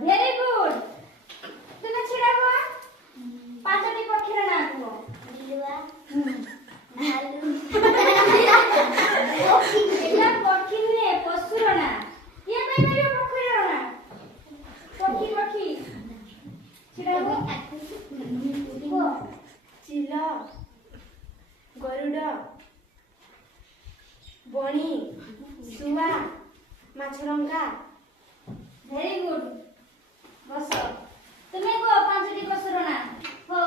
Very good. तुम छिड़ा हुआ पांचटी पक्षी ना को बिलुआ भालू एला पक्षी ने पशु ना ये कई बारे पक्षी ना पक्षी छिड़ा हुआ चिला गरुड़ बणी सुआ माछरंगा Very good. बस तुम्हें को पांचटी पशुर ना हो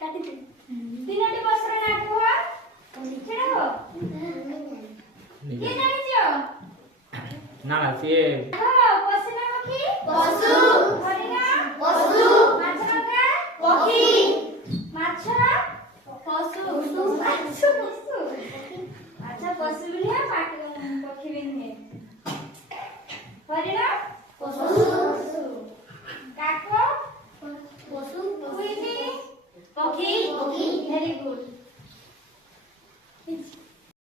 काटी तीनटी पशुर ना को छिड़ा हो के जानि छियो ना ना सिए पशु ना पक्षी पशु हरिणा पशु माछरंगा पक्षी माछरा पशु पशु अच्छा पशु भी है पक्षी भी है हरिणा